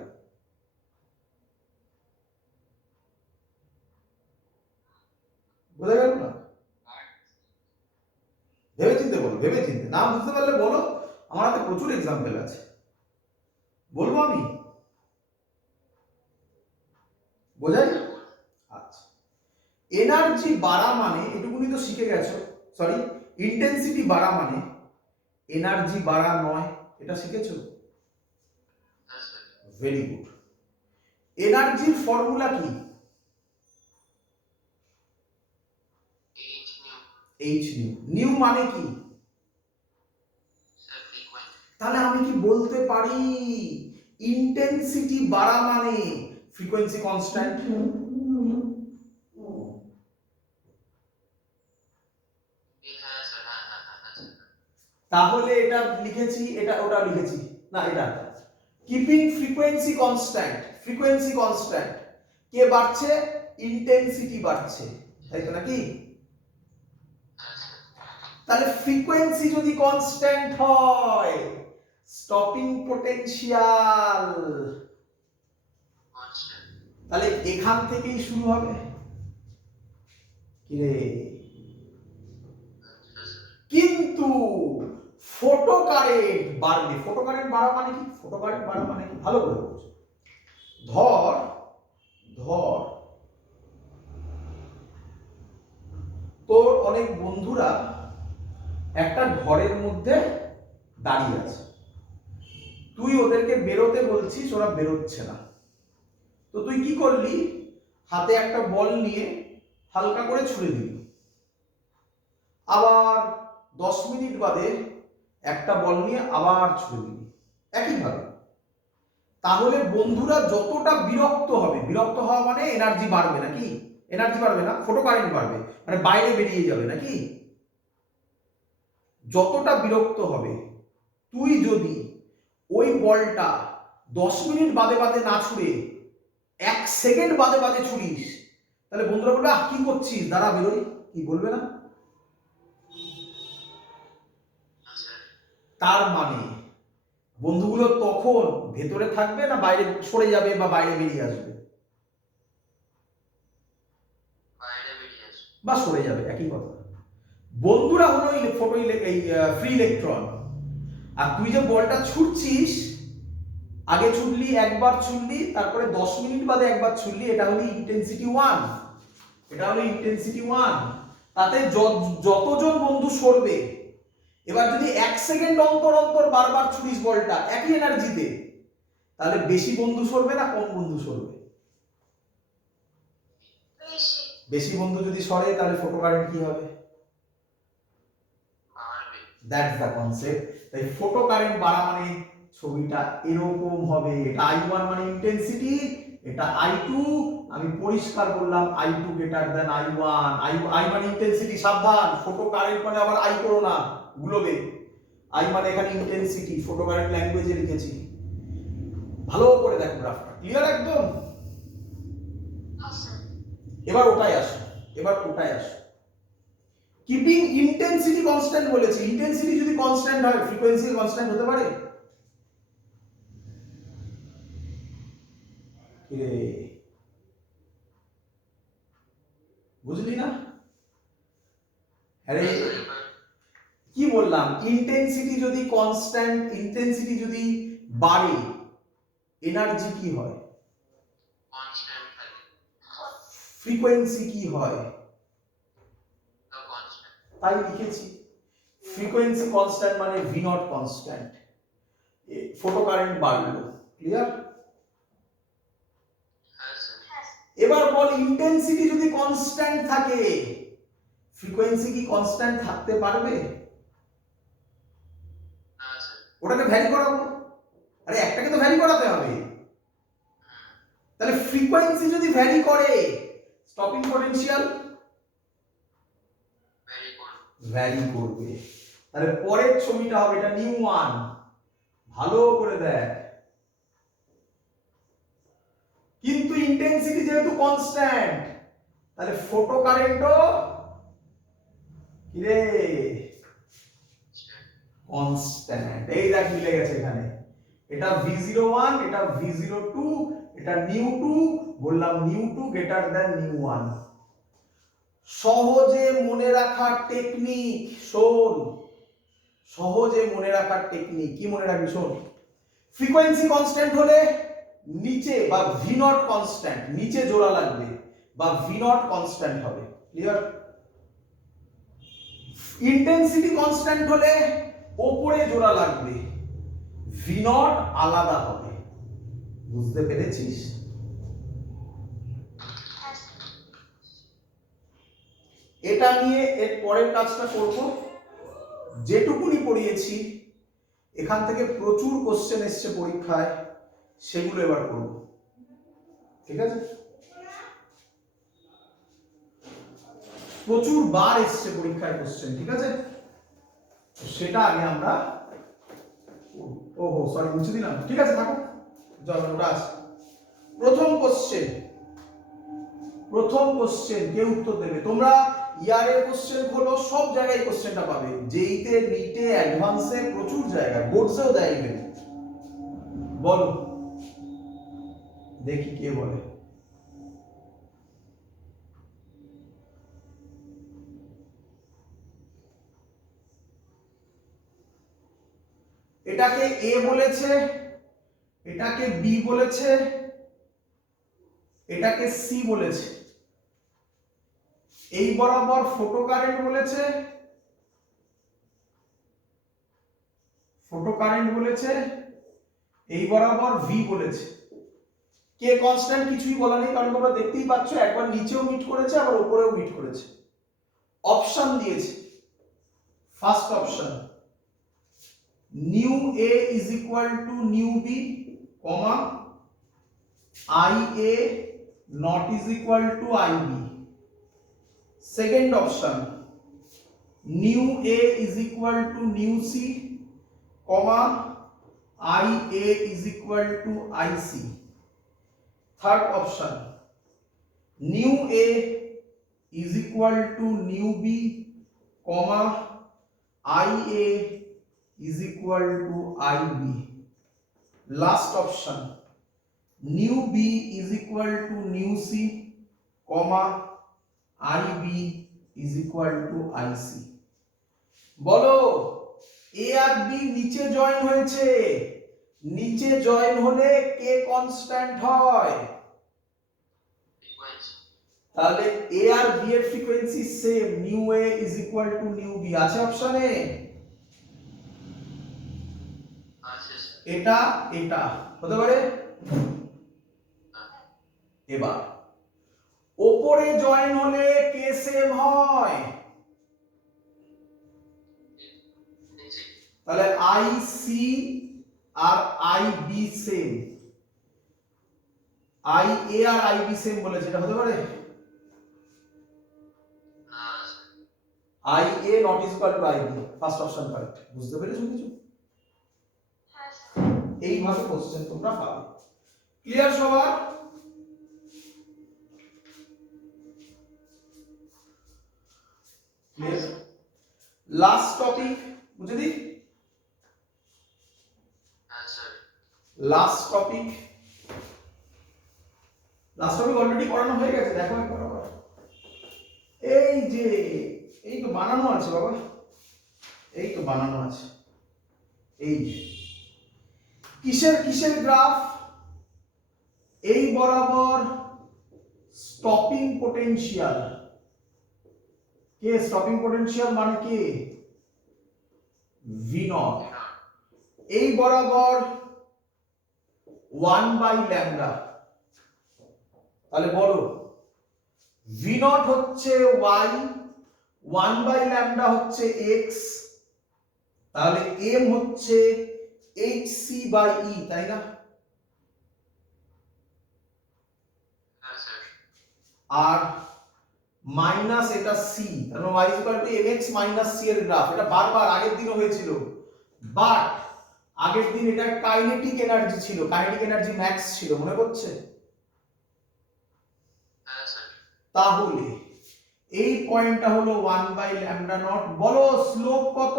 বোঝা গেল না? ভেবে চিন্তে বলো, ভেবে চিন্তে। না বুঝতে পারলে বলো, আমার হাতে প্রচুর এক্সাম্পল আছে, বলবো আমি। বোঝাই? আচ্ছা, এনার্জি বাড়া মানে, এটুকুনি তো শিখে গেছো, সরি, ইন্টেন্সিটি বাড়া মানে এনার্জি বাড়া নয়, এটা শিখেছো? Very good. এনার্জির ফর্মুলা কি? H new. নিউ মানে কি? তাহলে আমি কি বলতে পারি ইন্টেন্সিটি বাড়া মানে ফ্রিকোয়েন্সি কনস্ট্যান্ট? তাহলে এটা লিখেছি, এটা ওটা লিখেছি না, এটা keeping frequency constant. Frequency constant কে বাড়ছে? ইন্টেন্সিটি বাড়ছে, তাই তো নাকি? তাহলে ফ্রিকোয়েন্সি যদি কনস্ট্যান্ট হয়, স্টপিং পোটেনশিয়াল তাহলে এখান থেকেই শুরু হবে। কিরে, কিন্তু ফোটো কারেন্ট বাড়বে। ফোটো কারেন্ট বাড়া মানে কি? ফোটো কারেন্ট বাড়া মানে কি ভালো করে বুঝো। ধর ধর তোর অনেক বন্ধুরা একটা ঘরের মধ্যে দাঁড়িয়ে আছে, তুই ওদেরকে বেরোতে বলছিস, ওরা বেরোচ্ছে না। তো তুই কি করলি? হাতে একটা বল নিয়ে হালকা করে ছুঁড়ে দিলি। আবার 10 মিনিট বাদে একটা বল নিয়ে আবার ছুঁড়ে দিলি, একইভাবে। তাহলে বন্ধুরা যতটা বিরক্ত হবে, বিরক্ত হওয়া মানে এনার্জি বাড়বে নাকি? এনার্জি বাড়বে না, ফোটো কারেন্ট বাড়বে, মানে বাইরে বেরিয়ে যাবে নাকি? যতটা বিরক্ত হবে, তুই যদি ওই বলটা 10 মিনিট বাদে বাদে না ছুঁড়ে 1 সেকেন্ড বাদে বাদে ছুড়িস, তাহলে বন্ধুরা বলবে আহ কি করছিস, দাঁড়া বেরোই, কি বলবে না? তার মানে বন্ধুগুলো তখন ভেতরে থাকবে না বাইরে সরে যাবে বা বাইরে বেরিয়ে আসবে? বা সরে যাবে, একই কথা। বন্ধুরা হলো ফটো এই ফ্রি ইলেকট্রন, আর তুই যে বলটা ছুটছিস, আগে ছুটলি, একবার ছুটলি, তারপরে 10 মিনিট বাদে একবার ছুটলি, এটা হলো ইন্টেন্সিটি 1, এটা হলো ইন্টেন্সিটি 1। তাতে যতজন বন্ধু সরবে এবার যদি 1 সেকেন্ড অন্তর অন্তর বারবার ছুড়িস বলটা একই এনার্জিতে, তাহলে বেশি বন্ধু সরবে না কম বন্ধু সরবে? বেশি বন্ধু যদি সরে তাহলে ফোটো কারেন্ট কি হবে? That's the concept. তাই ফোটো কারেন্ট বাড়া মানে ছবিটা এরকম হবে। এটা I1 মানে ইন্টেন্সিটি, এটা I2, আমি পরিষ্কার বললাম I2 greater than I1। I মানে ইন্টেন্সিটি, সাবধান, ফোটো কারেন্ট মানে আবার I করো না গুলোবে। I মানে এখানে ইন্টেন্সিটি, ফোটো কারেন্ট ল্যাঙ্গুয়েজে লিখেছি। ভালো করে দেখো গ্রাফটা, ক্লিয়ার একদম? এবার ওটাই আসো, কিপিং ইন্টেন্সিটি কনস্ট্যান্ট বলেছি। ইন্টেন্সিটি যদি কনস্ট্যান্ট হয়, ফ্রিকোয়েন্সি কনস্ট্যান্ট হতে পারে? বুঝলি না? আরে কি বললাম, ইন্টেন্সিটি যদি কনস্ট্যান্ট, ইন্টেন্সিটি যদি বাড়ে, এনার্জি কি হয়? কনস্ট্যান্ট থাকে। ফ্রিকোয়েন্সি কি হয়? তাই লিখেছি ফ্রিকোয়েন্সি কনস্ট্যান্ট মানে V naught constant. Photo current বাড়লো, ক্লিয়ার? এবার বল, ইন্টেন্সিটি যদি কনস্ট্যান্ট থাকে, ফ্রিকোয়েন্সি কি কনস্ট্যান্ট থাকতে পারবে? ওটাকে ভ্যারি করাবো। আরে একটাকে তো ভ্যারি করাতে হবে। তাহলে ফ্রিকোয়েন্সি যদি ভ্যারি করে, স্টপিং পটেনশিয়াল ভ্যারি করবে। তাহলে পরের ছবিটা হবে, এটা নিউ ওয়ান, ভালো করে দেখ। কিন্তু ইন্টেন্সিটি যেহেতু কনস্ট্যান্ট, তাহলে ফোটো কারেন্টও কি রে? কনস্ট্যান্ট। এই দেখ মিলে গেছে এখানে। এটা V01, এটা V02, এটা নিউ2, বললাম নিউ2 গ্রেটার দ্যান নিউ1। সহজে মনে রাখার টেকনিক শোন, সহজে মনে রাখার টেকনিক কি মনে রাখবি শোন। ফ্রিকোয়েন্সি কনস্ট্যান্ট হলে নিচে বা ভি নট কনস্ট্যান্ট, নিচে জোড়া লাগবে বা ভি নট কনস্ট্যান্ট হবে, ক্লিয়ার? ইন্টেন্সিটি কনস্ট্যান্ট হলে উপরে জোড়া লাগবে, ভি নট আলাদা হবে। বুঝতে পেরেছিস? এটা নিয়ে এর পরের কাজটা করব। যেটুকুনি পড়িয়েছি এখান থেকে প্রচুর কোশ্চেন এসছে পরীক্ষায়, সেগুলো এবার করব, ঠিক আছে? প্রচুর বার এসছে পরীক্ষায় কোশ্চেন, ঠিক আছে? সেটা আগে আমরা, ওহো সরি মুছে দিলাম, ঠিক আছে থাকো, চলো ওটা আছে। প্রথম কোশ্চেন কে উত্তর দেবে? তোমরা ইয়ারের কোশ্চেন খোলো, সব জায়গায় কোশ্চেনটা পাবে, জেইতে, নিটে, অ্যাডভান্সে, প্রচুর জায়গায়, বোর্ডসেও দেয় ইভেন। বলো দেখি কে বলে। এটাকে এ বলেছে, এটাকে বি বলেছে, এটাকে সি বলেছে, এই বরাবর ফোটো কারেন্ট বলেছে, এই বরাবর ভি বলেছে। কে কনস্ট্যান্ট কিছুই বলা নেই, কারণ তোমরা দেখতেই পাচ্ছ একবার নিচেও মিট করেছে আবার উপরেও মিট করেছে। অপশন দিয়েছে, first option nu A is equal to nu B, comma I A not is equal to I B. Second option nu A is equal to nu C, comma I A is equal to I C. Third option nu A is equal to new b, comma ia is equal to ib. Last option new b is equal to new c, comma ib is equal to ic. বলো a R b নিচে join হয়েছে, নিচে join হলে কে constant হয়? তাহলে a R b এর frequency same, new a is equal to new b আছে অপশনে। এটা এটা হতে পারে। এবার ওপরে জয়েন হলে কে সেম হয়? তাহলে আই সি আর I B same, I A আর আই বি সেম বলেছে, এটা হতে পারে? I A not equal to I B, first option correct. বুঝতে পেরেছো কিছু? এইভাবে কোশ্চেন তোমরা পাবে। ক্লিয়ার সবার? লাস্ট টপিক বুঝে দি, লাস্ট টপিক অলরেডি করানো হয়ে গেছে, দেখো একবার। এই যে এই তো বানানো আছে বাবা, এই তো বানানো আছে। এই যে কিসের কিসের গ্রাফ? এই বরাবর স্টপিং পোটেনশিয়াল। কে স্টপিং পোটেনশিয়াল মানে কে? V naught. এই বরাবর 1/λ। তাহলে বলো ভি নট হচ্ছে y, 1/λ হচ্ছে x, তাহলে m হচ্ছে hc/e, তাই না? আর মাইনাস এটা c, তাহলে y mx - c এর গ্রাফ। এটা বারবার আগের দিনও হয়েছিল, বাট আগের দিন এটা কাইনেটিক এনার্জি ছিল, কাইনেটিক এনার্জি ম্যাক্স ছিল, মনে পড়ছে? তাহলে এই পয়েন্টটা হলো 1/λ0। বলো স্লোপ কত?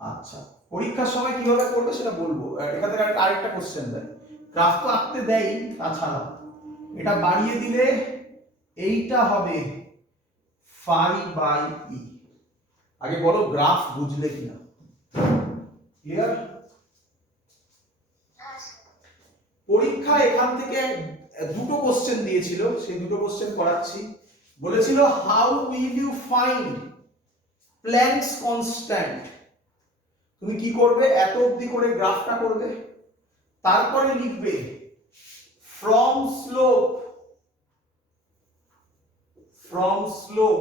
আচ্ছা, পরীক্ষার সময় কিভাবে করবে সেটা বলবো। এখান থেকে আরেকটা কোশ্চেন দেয়, গ্রাফ তো আঁকতে দেয়, তাছাড়া এটা বাড়িয়ে দিলে এইটা হবে phi/e। আগে বলো গ্রাফ বুঝলে কিনা? ক্লিয়ার? পরীক্ষা এখান থেকে দুটো কোশ্চেন দিয়েছিল, সেই দুটো কোশ্চেন করাচ্ছি। বলেছিল how will you find Planck's constant. তুমি কি করবে? এত অবধি করে গ্রাফটা করবে, তারপরে লিখবে from slope, from slope.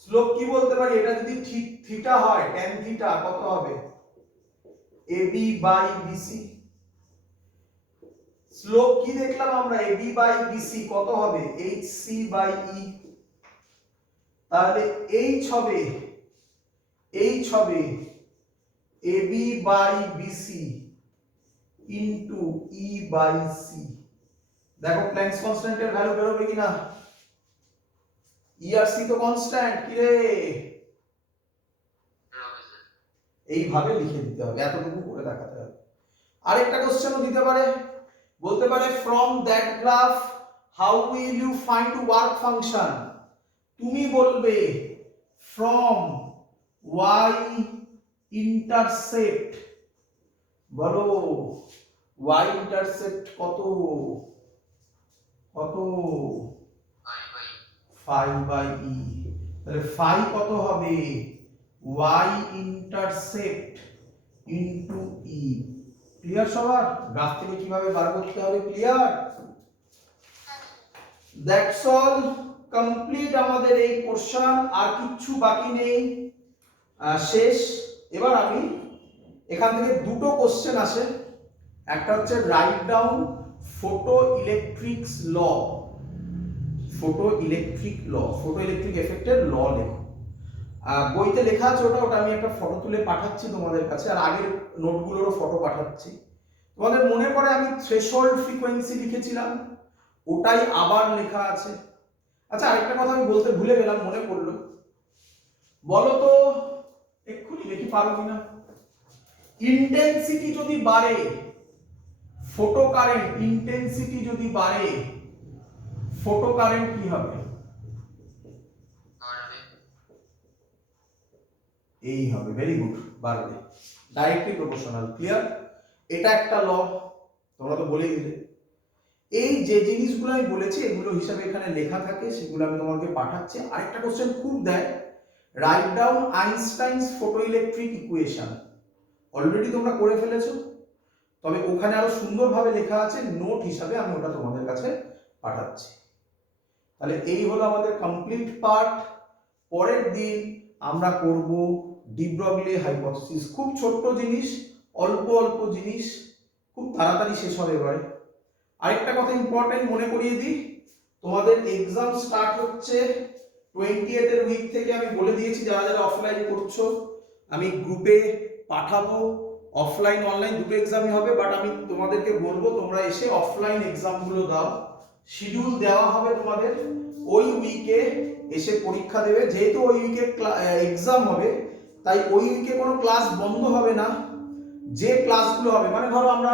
Slope কি বলতে পারি? এটা যদি থিটা হয়, tan থিটা কত হবে? ab/bc। স্লোপ কি দেখলাম আমরা? ab/bc কত হবে? hc/e। তাহলে h হবে ab/bc ইনটু e/c। দেখো প্ল্যাঙ্কস কনস্ট্যান্টের ভ্যালু বেরোবে কিনা? e আর c তো কনস্ট্যান্ট, কি রে? এইভাবে লিখে দিতে হবে, এতটুকু করে দেখাতে হবে। আরেকটা কোশ্চেনও দিতে পারে, বলতে পারে from that graph how will you find work function. তুমি বলবে ফ্রম y ইন্টারসেপ্ট। বলো y ইন্টারসেপ্ট কত? কত? 5/e। তাহলে phi কত হবে? y intercept into e। Clear সবার? গ্রাফ থেকে কিভাবে বার করতে হবে ক্লিয়ার? দ্যাটস অল, কমপ্লিট আমাদের এই পোরশন, আর কিচ্ছু বাকি নেই, শেষ। এবার আমি এখান থেকে দুটো কোশ্চেন আসে, একটা হচ্ছে রাইট ডাউন ফটো ইলেকট্রিক্স ল, ফটো ইলেকট্রিক ল, ফটো ইলেকট্রিক এফেক্টের ল লেখো। বইতে লেখা আছে ওটা আমি একটা ফটো তুলে পাঠাচ্ছি তোমাদের কাছে, আর আগের নোটগুলোরও ফটো পাঠাচ্ছি। তোমাদের মনে পড়ে আমি থ্রেশহোল্ড ফ্রিকোয়েন্সি লিখেছিলাম, ওটাই আবার লেখা আছে। আচ্ছা, আরেকটা কথা আমি বলতে ভুলে গেলাম, মনে পড়লো। বলো তো এক্ষুনি দেখি পারো কিনা। ইন্টেন্সিটি যদি বাড়ে, ফটো কারেন্ট ইন্টেন্সিটি যদি বাড়ে, ফটো কারেন্ট কি হবে? এই হবে, ভেরি গুড, বাড়বে, ডাইরেক্টলি প্রপোর্শনাল। ক্লিয়ার? এটা একটা ল, তোমরা তো বলেই দিলে। এই যে জিনিসগুলো আমি বলেছি এগুলো হিসাবে এখানে লেখা থাকে, সেগুলো আমি তোমাকে পাঠাচ্ছি। আরেকটা কোশ্চেন খুব দেয়, right down Einstein's photoelectric equation. Already তোমরা করে ফেলেছো, তবে ওখানে আরো সুন্দরভাবে লেখা আছে, নোট হিসাবে আমি ওটা তোমাদের কাছে পাঠাচ্ছি। তাহলে এই হলো আমাদের কমপ্লিট পার্ট। পরের দিন আমরা করব ডি ব্রগলি হাইপোথিসিস। খুব ছোট্ট জিনিস, অল্প অল্প জিনিস, খুব তাড়াতাড়ি শেষ হবে এবারে। আরেকটা কথা ইম্পর্টেন্ট মনে করিয়ে দিই, তোমাদের এক্সাম স্টার্ট হচ্ছে 28 এর উইক থেকে। আমি বলে দিয়েছি যারা যারা অফলাইন করছো আমি গ্রুপে পাঠাবো। অফলাইন অনলাইন দুটো এক্সামই হবে, বাট আমি তোমাদেরকে বলবো তোমরা এসে অফলাইন এক্সামগুলো দাও। শিডিউল দেওয়া হবে তোমাদের, ওই উইকে এসে পরীক্ষা দেবে। যেহেতু ওই উইকে এক্সাম হবে, তাই ওই উইকে কোনো ক্লাস বন্ধ হবে না। যে ক্লাসগুলো হবে, মানে ধরো আমরা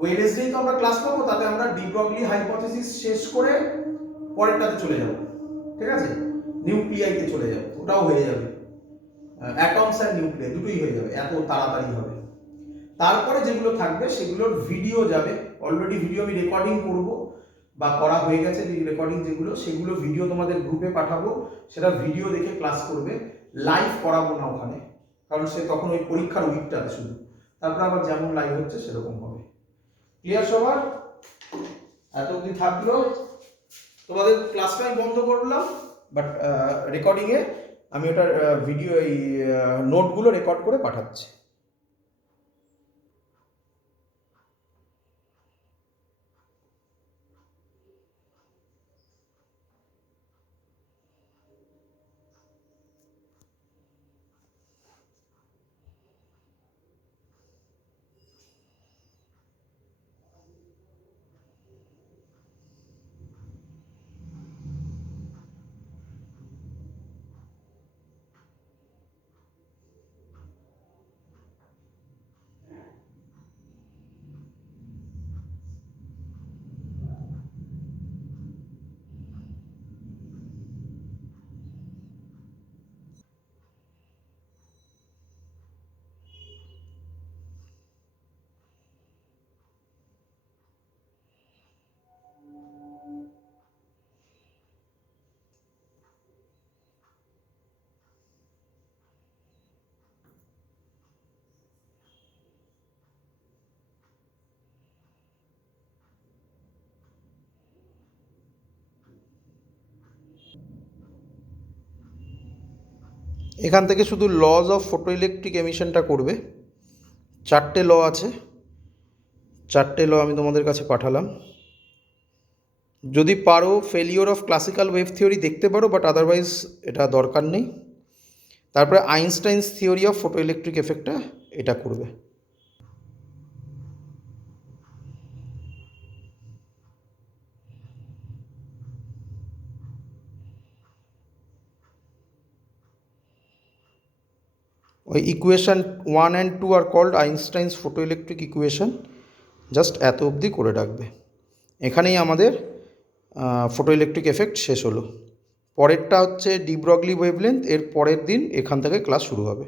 ওয়েডনেসডে তো আমরা ক্লাস পাবো, তাতে আমরা ডি ব্রগলি হাইপোথিসিস শেষ করে পরেরটাতে চলে যাব, ঠিক আছে? নিউক্লিয়াইতে চলে যাব, ওটাও হয়ে যাবে। অ্যাটমস আর নিউক্লিয়াই দুটোই হয়ে যাবে, এত তাড়াতাড়ি হবে। তারপরে যেগুলো থাকবে সেগুলোর ভিডিও যাবে। অলরেডি ভিডিও আমি রেকর্ডিং করব, বা করা হয়ে গেছে রেকর্ডিং যেগুলো, সেগুলো ভিডিও তোমাদের গ্রুপে পাঠাবো। সেটা ভিডিও দেখে ক্লাস করবে, লাইভ করাবো না ওখানে, কারণ সে তখন ওই পরীক্ষার উইকটাতে শুধু। তারপর আবার যেমন লাইভ হচ্ছে সেরকম হবে। ক্লিয়ার সবার? এত অবধি থাকলো। তোমাদের ক্লাসটা আমি বন্ধ করলাম, বাট রেকর্ডিংয়ে আমি ওটার ভিডিও, এই নোটগুলো রেকর্ড করে পাঠাচ্ছি। এখান থেকে শুধু লজ অফ ফটোইলেকট্রিক এমিশনটা করবে। 4টে ল আছে, 4টে ল আমি তোমাদের কাছে পাঠালাম। যদি পারো failure of classical wave theory দেখতে পারো, বাট আদারওয়াইজ এটা দরকার নেই। তারপরে আইনস্টাইনস থিওরি অফ ফটোইলেকট্রিক এফেক্টটা এটা করবে। ওই ইকুয়েশন 1 and 2 আর called Einstein's photoelectric equation, just এত অবধি করে রাখবে। এখানেই আমাদের ফটোইলেকট্রিক এফেক্ট শেষ হলো। পরেরটা হচ্ছে ডি ব্রগলি ওয়েভলেন্থ, এর পরের দিন এখান থেকে ক্লাস শুরু হবে।